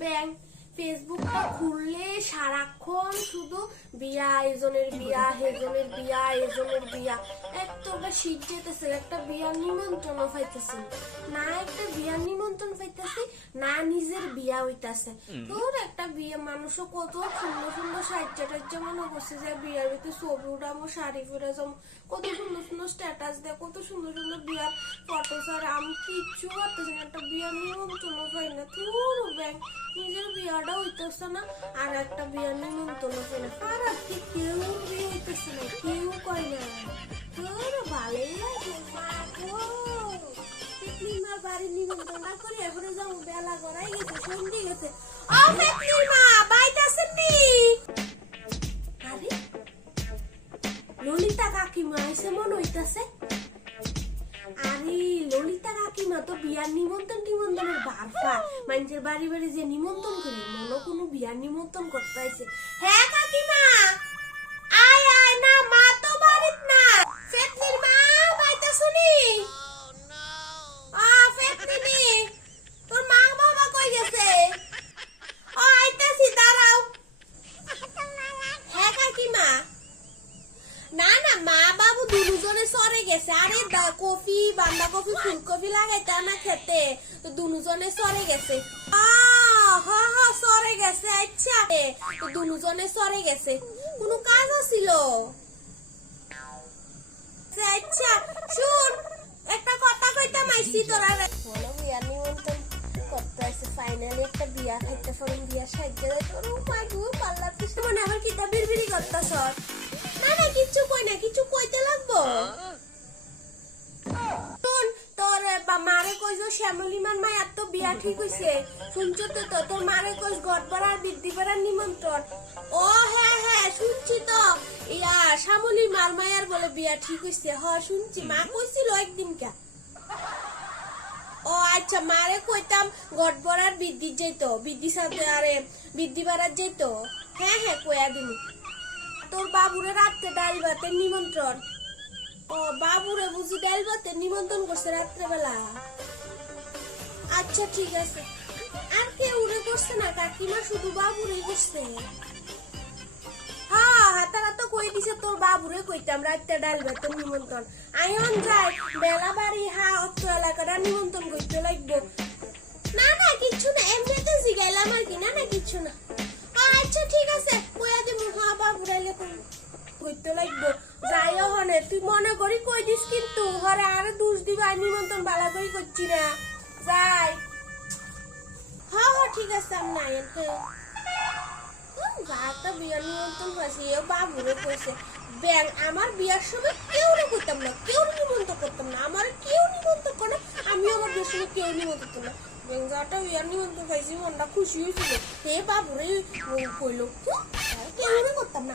ব্যাং ফেসবুকটা খুললে সারাক্ষণ শুধু বিয়া এজনের বিয়া হেজনের বিয়া এজনের বিয়া। একটা শীত যেতেছে একটা বিয়ার নিমন্ত্রণ পাইতেছি না। একটা বিয়ার নিমন্ত্রণ পাইতেছি না নিজের বিয়া হইতাছে। তোর একটা বিয়ে মানুষও কত সুন্দর সুন্দর সাহায্য টাজ্য মনে করছে যে বিয়ার ভিতরে ছবি উঠাবো শাড়ি ফিরে যাব কত সুন্দর সুন্দর স্ট্যাটাস দেয় কত সুন্দর সুন্দর বিয়ার ফটো স্যার আমি কিচ্ছু করতেছি না একটা বিয়ার নিমন্ত্রণ পাই না। তোর ব্যাংক নিজের বিয়াটা হইতেছে না, আর একটা বিয়ার নিমন্ত্রণ পাই না পাড়ার ঠিক কেউ বিয়ে হইতেছে না, কেউ কয় না। তোর ভালোই লাগে মা গো। পিকনিমার বাড়ির নিমন্ত্রণটা করে এবারে যাব, বেলা গড়াই গেছে, সন্ধে গেছে। আরে, ললিতা কাকিমা এসে মনে হইতাছে? আরে, ললিতা কাকিমা তো বিয়ার নিমন্ত্রণ টিমন্ত্রণের বারফা মানুষের বাড়ি বাড়ি যে নিমন্ত্রণ করে মনে কোনো বিয়ার নিমন্ত্রণ করতে হ্যাঁ কাকিমা আয় আয় না মা তো বাড়িত না ফেতনির মা বাইতা শুনি আ ফেতনি তোর মা বাবা কই গেছে ও আইতাছি দাঁড়াও হ্যাঁ কাকিমা না না মা দুজনে সরে গেছে। আরে কফি কফি ফুলকপি লাগাইতে না খেতে। তো দুজনে সরে গেছে। সরে গেছে আচ্ছা। তো দুজনে সরে গেছে। কোনো কাজ ছিল আচ্ছা শুন, একটা কথা কইতাম তোরা বলো নিমন্ত্রণ করতে আইছে। ফাইনালি একটা বিয়া খাইতে পারুন বিয়া তোর উপায় গু পিছনে মনে আবার কিতা বিড়বিড়ি করতাছ। না না, কিচ্ছু কই না, কিছু কইতে মা বিয়া ঠিক শুনছো তো তো তোর মারে বৃদ্ধি পাড়ার নিমন্ত্রণ। ও হ্যাঁ হ্যাঁ শুনছি তো। ইয়া মার মায়ার বলে বিয়া ঠিক হ, শুনছি। মা কইছিল একদিন ও আচ্ছা মারে কইতাম গড়পাড়ার বৃদ্ধি যেত বৃদ্ধি সাথে আরে, বৃদ্ধি পাড়ার যেত হ্যাঁ হ্যাঁ কয়া দিনি তোর বাবুরে রাত্রে ডাল ভাতের নিমন্ত্রণ। ও, বাবুরে বুঝি ডাল ভাতের নিমন্ত্রণ করছে রাত্রেবেলা। আচ্ছা ঠিক আছে। আর কেউ উড়ে করছে না, কাকিমা শুধু বাবুরে করছে হ্যাঁ হাতারা তো কই দিছে, তোর বাবুরে কইতাম, রাত্রে ডাল ভাতের নিমন্ত্রণ। আয়ন যায়, বেলা বাড়ি হা অত্র এলাকাটা নিমন্ত্রণ করতে লাগবো। না না কিচ্ছু না, এমনিতে জিগাইলাম আর কি, না না কিচ্ছু না। আচ্ছা ঠিক আছে, কইয়া দিমু হ্যাঁ বাবুরাইলে কইতে লাগবো। যাই হনে তুই মনে করি কই দিস কিন্তু, ঘরে আরও দুষ দিবা, নিমন্ত্রণ বালা করি করছি না। যাই। হ্যাঁ হ্যাঁ ঠিক আছে, আমি নাই বাটা বিয়ার নিমন্ত্রণ হয়েছে, এও বাবুরে কইছে ব্যাং, আমার বিয়ার সময় কেউ করতাম না, কেউ নিমন্ত্রণ করতাম না, আমার কেউ নিমন্ত্রণ করে আমি আমার বিয়ের সময় কেউ নিমন্ত্রণ করতাম না। বেঙ্গাটা বিয়ার নিমন্ত্রণ পাইছি মনটা খুশি হয়েছিল। হে বাবুরে কইলো কেউ করতাম না